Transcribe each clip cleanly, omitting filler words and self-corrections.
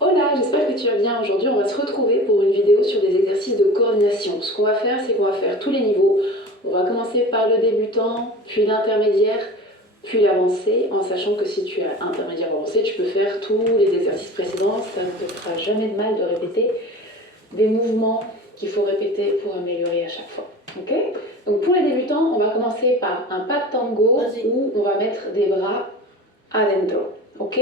Hola, j'espère que tu vas bien. Aujourd'hui, on va se retrouver pour une vidéo sur des exercices de coordination. Ce qu'on va faire, c'est qu'on va faire tous les niveaux. On va commencer par le débutant, puis l'intermédiaire, puis l'avancé, en sachant que si tu es intermédiaire ou avancé, tu peux faire tous les exercices précédents. Ça ne te fera jamais de mal de répéter des mouvements qu'il faut répéter pour améliorer à chaque fois. Ok? Donc pour les débutants, on va commencer par un pas de tango où on va mettre des bras adentro. Ok?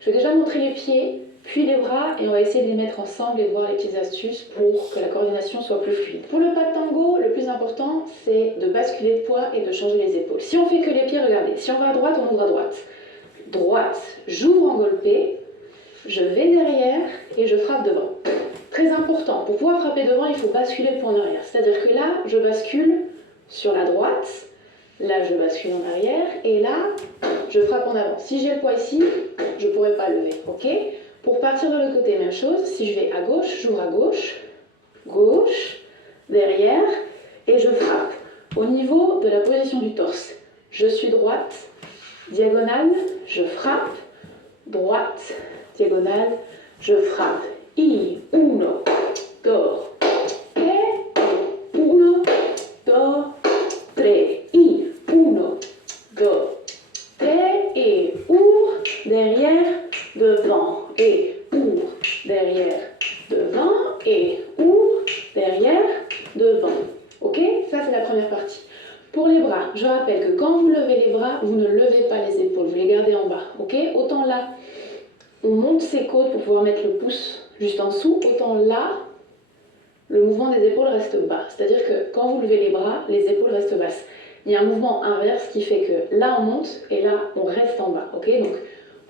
Je vais déjà montrer les pieds, puis les bras, et on va essayer de les mettre ensemble et de voir les petites astuces pour que la coordination soit plus fluide. Pour le pas de tango, le plus important, c'est de basculer de poids et de changer les épaules. Si on fait que les pieds, regardez, si on va à droite, on ouvre à droite. Droite, j'ouvre en golpé, je vais derrière et je frappe devant. Très important, pour pouvoir frapper devant, il faut basculer le poids en arrière. C'est-à-dire que là, je bascule sur la droite, là, je bascule en arrière, et là, je frappe en avant. Si j'ai le poids ici, je ne pourrai pas lever, ok? Pour partir de l'autre côté, même chose. Si je vais à gauche, j'ouvre à gauche, gauche, derrière, et je frappe. Au niveau de la position du torse, je suis droite, diagonale, je frappe, droite, diagonale, je frappe. I, uno, dos, tre, uno, dos, tres, I, uno, dos, tres, et ouvre, derrière, devant, et ouvre, derrière, devant, et ouvre, derrière, devant. Ok? Ça, c'est la première partie. Pour les bras, je rappelle que quand vous levez les bras, vous ne levez pas les épaules, vous les gardez en bas. Ok? Autant là, on monte ses côtes pour pouvoir mettre le pouce juste en dessous, autant là, le mouvement des épaules reste bas. C'est-à-dire que quand vous levez les bras, les épaules restent basses. Il y a un mouvement inverse qui fait que là, on monte et là, on reste en bas. Ok? Donc,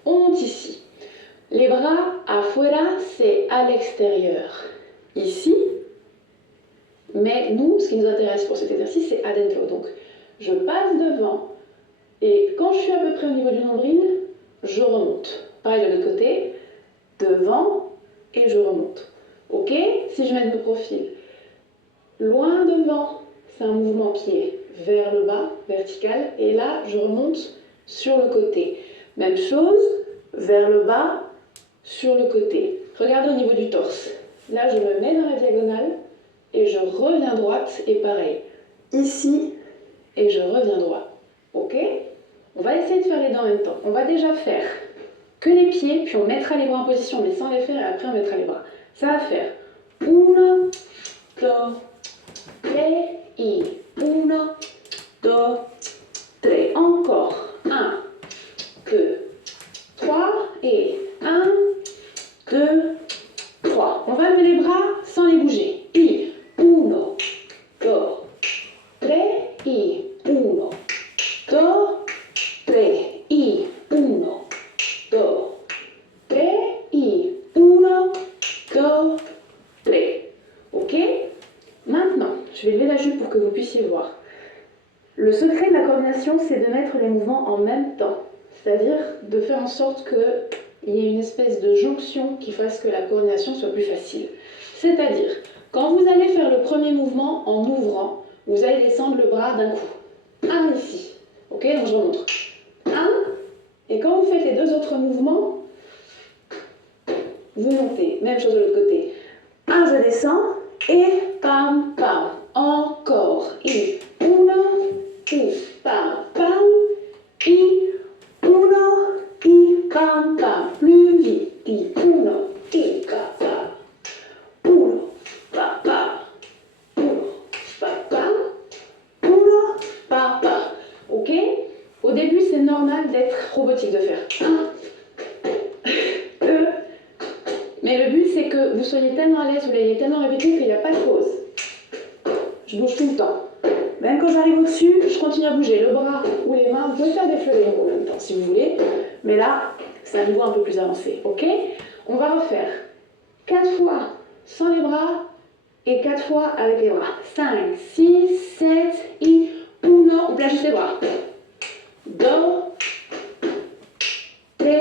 on monte ici. Les bras afuera, c'est à l'extérieur. Ici, mais nous, ce qui nous intéresse pour cet exercice, c'est adentro. Donc, je passe devant et quand je suis à peu près au niveau du nombril, je remonte. Pareil de l'autre côté, devant et je remonte. Ok? Si je mets le profil loin devant, c'est un mouvement qui est vers le bas, vertical, et là, je remonte sur le côté. Même chose, vers le bas, sur le côté. Regardez au niveau du torse. Là, je me mets dans la diagonale et je reviens droite et pareil. Ici et je reviens droit. Ok? On va essayer de faire les deux en même temps. On va déjà faire que les pieds, puis on mettra les bras en position, mais sans les faire, et après on mettra les bras. Ça va faire uno, dos, tres, y uno, dos, tres. Encore. 1, 2, 3, et 1, 2, 3. On va lever les bras sans les bouger. Y uno, dos, tres, y uno, dos, tres, y uno, dos, tres, y uno, dos, tres. Ok? Maintenant, je vais lever la jupe pour que vous puissiez voir. Le secret de la coordination, c'est de mettre les mouvements en même temps. C'est-à-dire de faire en sorte qu'il y ait une espèce de jonction qui fasse que la coordination soit plus facile. C'est-à-dire, quand vous allez faire le premier mouvement en ouvrant, vous allez descendre le bras d'un coup. Un ici. Ok? Donc je remonte. Un. Et quand vous faites les deux autres mouvements, vous montez. Même chose de l'autre côté. Un, je descends. Et pam, pam. Encore. Et uno, et pam, pam. Et uno, et pam, pam. Plus vite. Et uno, et pam, pam. Uno, pam, pam. Uno, pam, pam. Uno, pam, pam. Ok? Au début, c'est normal d'être robotique, de faire 1, 2. Mais le but, c'est que vous soyez tellement à l'aise, vous l'ayez tellement répété qu'il n'y a pas de pause. Je bouge tout le temps. Même quand j'arrive au-dessus, je continue à bouger le bras ou les mains. Vous pouvez faire des fleurs en même temps si vous voulez. Mais là, c'est un niveau un peu plus avancé. Ok? On va refaire 4 fois sans les bras et 4 fois avec les bras. 5, 6, 7, et 1. On place juste les bras. 2, 3,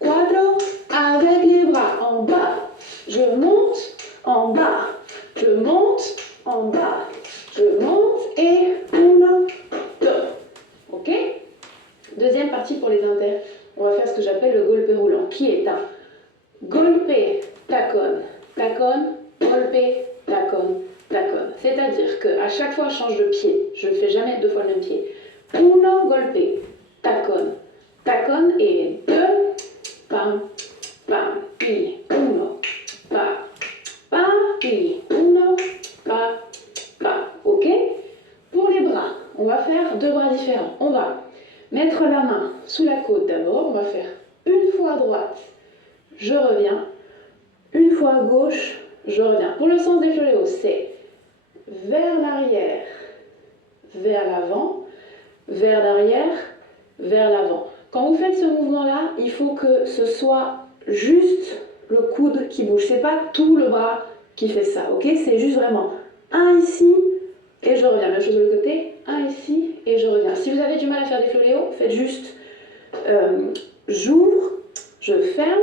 4, avec les bras en bas. Je monte en bas. Je monte en bas. Je monte et 1, 2. Ok? Deuxième partie pour les inters, on va faire ce que j'appelle le golpe roulant, qui est un golpe, tacon, tacon, golpe, tacon, tacon. C'est-à-dire qu'à chaque fois je change de pied, je ne fais jamais deux fois le même pied. Uno, golpe, tacon, tacon et deux, pam, pam, y, uno, pa, pa, y, uno, pa, pa. Ok? Pour les bras, on va faire deux bras différents. On va mettre la main sous la côte d'abord, on va faire une fois à droite, je reviens, une fois à gauche, je reviens. Pour le sens des fléaux, c'est vers l'arrière, vers l'avant, vers l'arrière, vers l'avant. Quand vous faites ce mouvement-là, il faut que ce soit juste le coude qui bouge. C'est pas tout le bras qui fait ça, ok? C'est juste vraiment un ici et je reviens. Même chose de l'autre côté, un ici et je reviens. Si vous avez du mal à faire des floléos, faites juste j'ouvre, je ferme,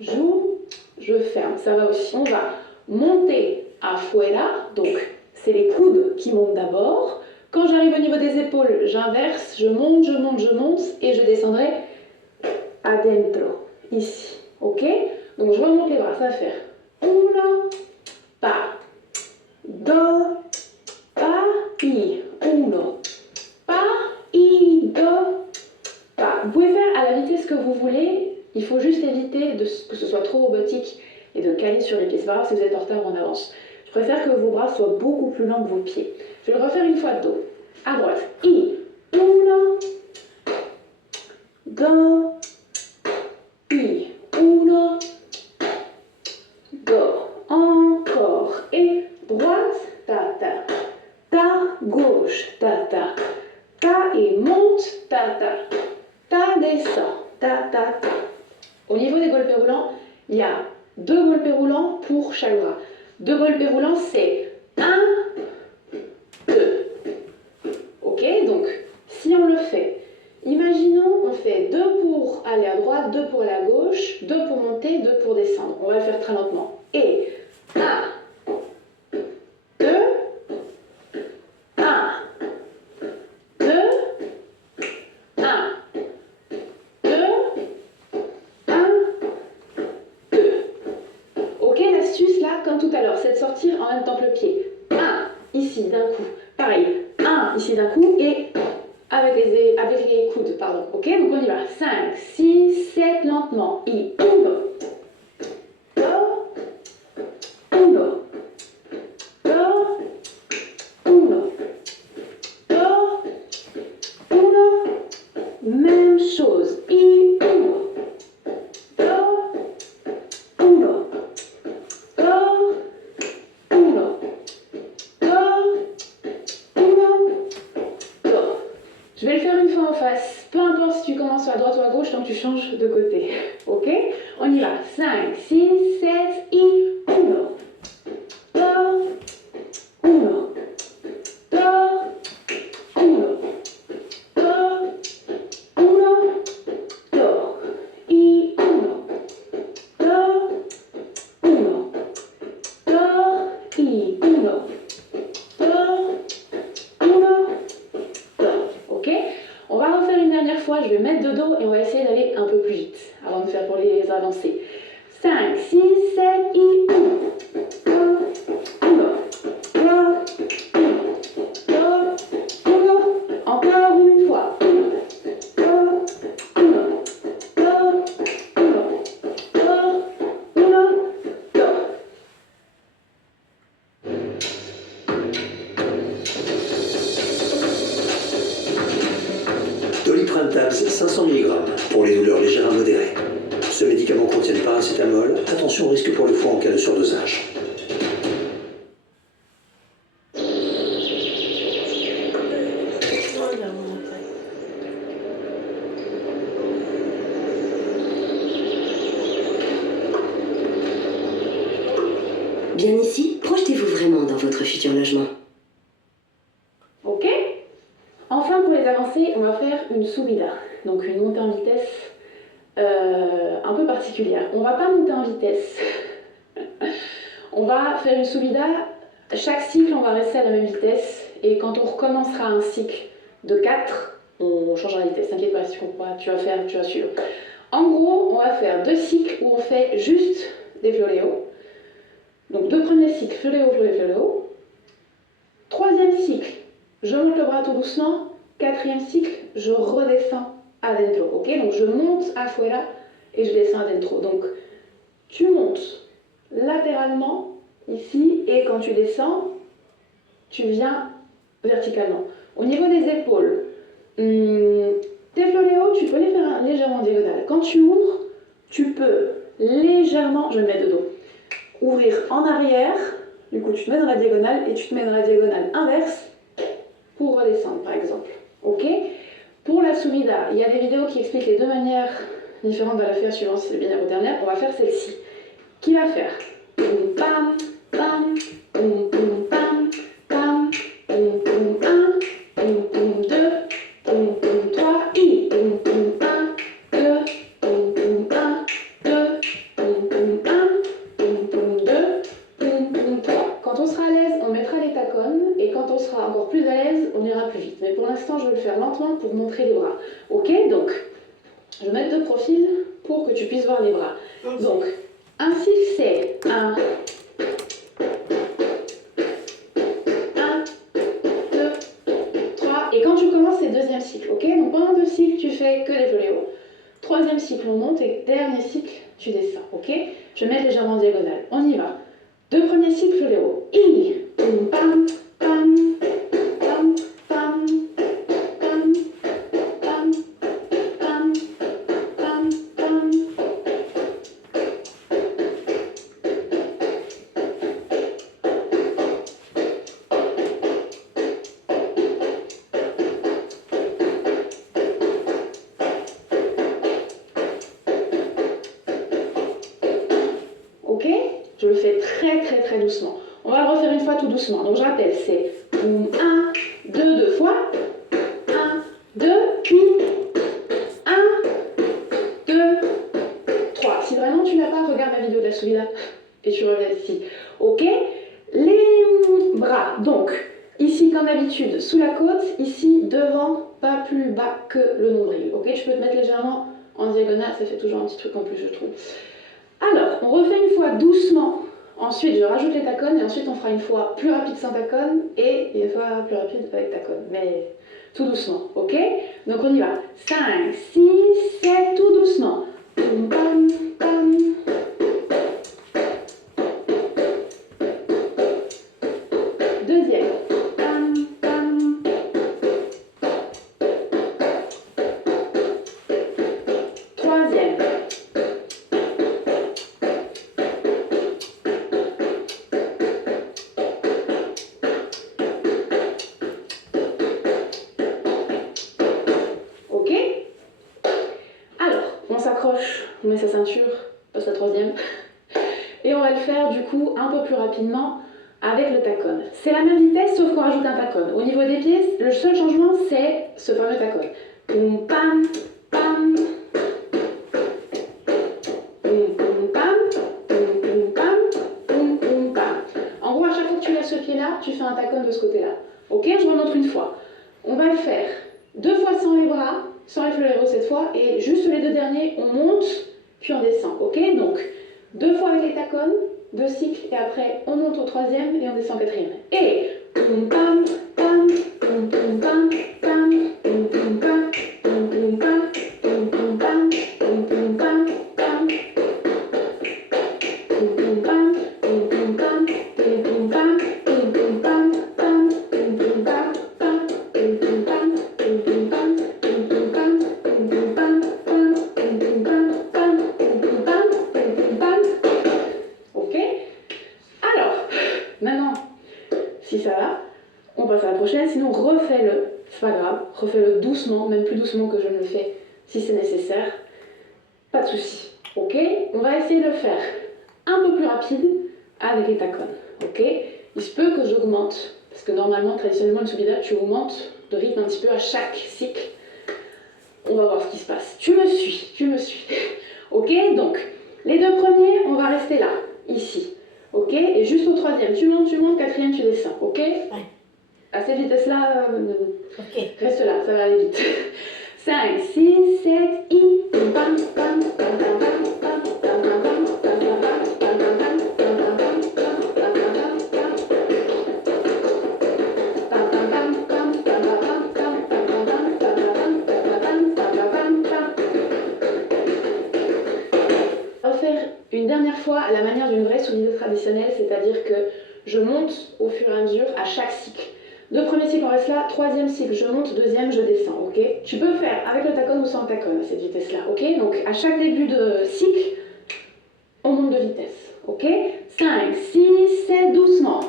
j'ouvre, je ferme. Ça va aussi. On va monter afuera, donc c'est les coudes qui montent d'abord. Quand j'arrive au niveau des épaules, j'inverse, je monte, je monte, je monte et je descendrai adentro, ici, ok? Donc je remonte les bras, ça va faire uno, pa, do, pa, i, uno, pa, i, do, pa. Vous pouvez faire à la vitesse que vous voulez, il faut juste éviter que ce soit trop robotique et de caler sur les pieds. C'est pas grave si vous êtes en retard ou en avance. Je préfère que vos bras soient beaucoup plus lents que vos pieds. Je vais le refaire une fois do. À droite. I, uno, do, i, uno, do. Encore. Et droite, ta, ta. Ta, gauche, ta, ta. Ta et monte, ta, ta. Ta, descend, ta, ta, ta. Au niveau des golpes roulants, il y a deux golpes roulants pour chaque bras. Deux golpes roulants, c'est 1, 2. Ok, donc si on le fait, imaginons on fait 2 pour aller à droite, 2 pour aller à gauche, 2 pour monter, 2 pour descendre. On va le faire très lentement. Et 1, 2, 1, 2, 1, 2, 1, 2. Ok, l'astuce là, comme tout à l'heure, c'est de sortir en même temps que le pied. 1, ici d'un coup. Pareil, 1 ici d'un coup et avec les coudes, pardon. Ok, donc on y va. 5, 6, 7, lentement. I, uno, do, uno, do, uno, do, uno. Même chose. I, uno, do, uno, do, uno, do, uno, do. Je vais le faire une fois en face. Peu importe si tu commences à droite ou à gauche, tant que tu changes de côté. Ok? On y va. 5, 6, 7, I, uno, do, uno, do, uno, do, uno, do, I, uno, do, uno, do, I, uno, do, uno, do. Ok? On va refaire une dernière fois, je vais mettre de dos et on va essayer d'aller un peu plus vite avant de faire pour les avancées. 5, 6, 7, I, 1, 1, 1, 1. Encore une fois. 1, 1, 1, 1, 1, 2. Doliprane 500 mg pour les douleurs légères à modérées. Ce médicament contient du paracétamol. Attention au risque pour le foie en cas de surdosage. Bien ici, projetez-vous vraiment dans votre futur logement. Ok? Enfin, pour les avancées, on va faire une subida, donc une montée en vitesse un peu particulière. On va pas monter en vitesse. On va faire une subida. Chaque cycle, on va rester à la même vitesse. Et quand on recommencera un cycle de 4, on change la vitesse, t'inquiète pas, si tu comprends pas, tu vas suivre. En gros, on va faire 2 cycles où on fait juste des fioléos. Donc 2 premiers cycles, fioléo, fioléo, fioléo. 3e cycle, je monte le bras tout doucement. 4e cycle, je redescends adentro, ok? Donc je monte afuera et je descends adentro. Donc tu montes latéralement ici et quand tu descends, tu viens verticalement. Au niveau des épaules, tes fioléos, tu peux les faire légèrement diagonales. Quand tu ouvres, tu peux légèrement, je vais me mettre de dos, ouvrir en arrière, du coup tu te mets dans la diagonale et tu te mets dans la diagonale inverse pour redescendre par exemple. Ok? Pour la subida, il y a des vidéos qui expliquent les 2 manières différentes de la faire suivant si c'est binaire ou ternaire. On va faire celle-ci. Qui va faire boum, pam, pam, boum, boum, pam, pam, boum, boum, 1, boum, boum, 2, boum, boum, 3, et boum, boum, 1, 2, boum, boum, 1, 2, boum, boum, 1, boum, boum, 2, boum, boum, 3. Quand on sera à l'aise, on mettra les tacons et quand on sera encore plus à l'aise, on ira plus vite. Mais pour l'instant, je vais le faire lentement pour montrer les bras. Ok? Donc, je vais mettre de profil pour que tu puisses voir les bras. Donc, un cycle, c'est 1, 2, 3. Et quand tu commences, c'est 2e cycle. Ok? Donc, pendant 2 cycles, tu fais que des fioléos. 3e cycle, on monte et dernier cycle, tu descends. Ok? Je vais mettre légèrement en diagonale. On y va. 2 premiers cycles, fioléo. I, pam, pam, pam, pam, pam, pam, pam, pam, pam, pam. Ok? Je le fais très très très doucement. On va le refaire une fois tout doucement. Donc je rappelle, c'est 1, 2, 2 fois. 1, 2, puis 1, 2, 3. Si vraiment tu n'as pas, regarde la vidéo de la subida et tu reviens ici. Ok? Les bras. Donc, ici comme d'habitude, sous la côte, ici devant, pas plus bas que le nombril. Ok? Tu peux te mettre légèrement en diagonale, ça fait toujours un petit truc en plus, je trouve. Alors, on refait une fois doucement. Ensuite, je rajoute les tacons et ensuite on fera une fois plus rapide sans tacon et une fois plus rapide avec tacon. Mais tout doucement, ok? Donc on y va. 5, 6, 7, tout doucement. Pam, pam, pam. Deuxième. Pam, pam. Troisième. Ok? Alors, on s'accroche, on met sa ceinture, passe la 3e. Et on va le faire du coup un peu plus rapidement avec le tacon. C'est la même vitesse sauf qu'on rajoute un tacon. Au niveau des pieds, le seul changement c'est ce fameux tacon. Poum pam pam. Poum poum pam. Poum poum pam. Poum poum pam. En gros, à chaque fois que tu lèves ce pied-là, tu fais un tacon de ce côté-là. Ok, je remontre une fois. On va le faire 2 fois sans les bras, sans les fioléros cette fois, et juste les 2 derniers, on monte, puis on descend. Ok, donc 2 fois avec les tacons, 2 cycles, et après on monte au 3e et on descend au 4e. Et poum pam pam, poum poum pam pam, poum poum pam, poum poum pam, poum poum pam, poum poum pam pam, poum poum pam, poum poum pam, poum poum pam, poum poum pam pam, poum poum pam pam, poum poum pam, poum poum pam, poum poum pam, poum poum pam pam, poum poum pam pam, poum poum pam, poum poum pam. Ok? Alors, maintenant, si ça va, on passe à la prochaine, sinon refais-le, c'est pas grave, refais-le doucement, même plus doucement que je ne le fais si c'est nécessaire, pas de souci. Ok? On va essayer de le faire un peu plus rapide avec les tacons. Ok? Il se peut que j'augmente, parce que normalement, traditionnellement, une subida, tu augmentes de rythme un petit peu à chaque cycle. On va voir ce qui se passe. Tu me suis. Ok? Donc, les 2 premiers, on va rester là, ici. Ok? Et juste au 3e, tu montes, 4e, tu descends. Ok? Ouais. À cette vitesse-là, Ok. Reste là, ça va aller vite. 5, 6, 7, I. On va faire une dernière fois à la manière d'une vraie soudure traditionnelle, c'est-à-dire que je monte au fur et à mesure à chaque cycle. Deux premiers cycles, on reste là. Troisième cycle, je monte. Deuxième, je descends, ok? Tu peux faire avec le tacon ou sans le tacon à cette vitesse-là, ok? Donc à chaque début de cycle, on monte de vitesse, ok? 5, 6, 7, doucement.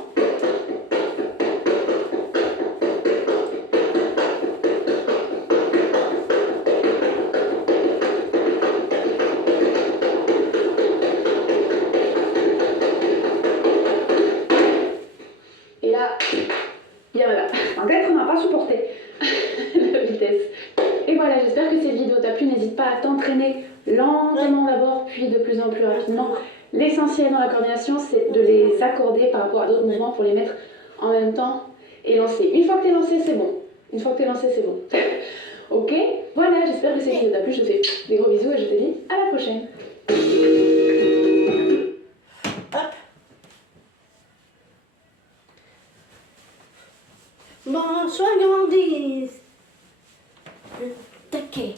Et là, bien voilà. Peut-être qu'on n'a pas supporté la vitesse. Et voilà, j'espère que cette vidéo t'a plu. N'hésite pas à t'entraîner lentement d'abord, puis de plus en plus rapidement. L'essentiel dans la coordination, c'est de les accorder par rapport à d'autres mouvements pour les mettre en même temps et lancer. Une fois que t'es lancé, c'est bon. Une fois que t'es lancé, c'est bon. Ok? Voilà, j'espère que cette vidéo t'a plu. Je te fais des gros bisous et je te dis à la prochaine. Bonsoir, Gandhi. Taquet.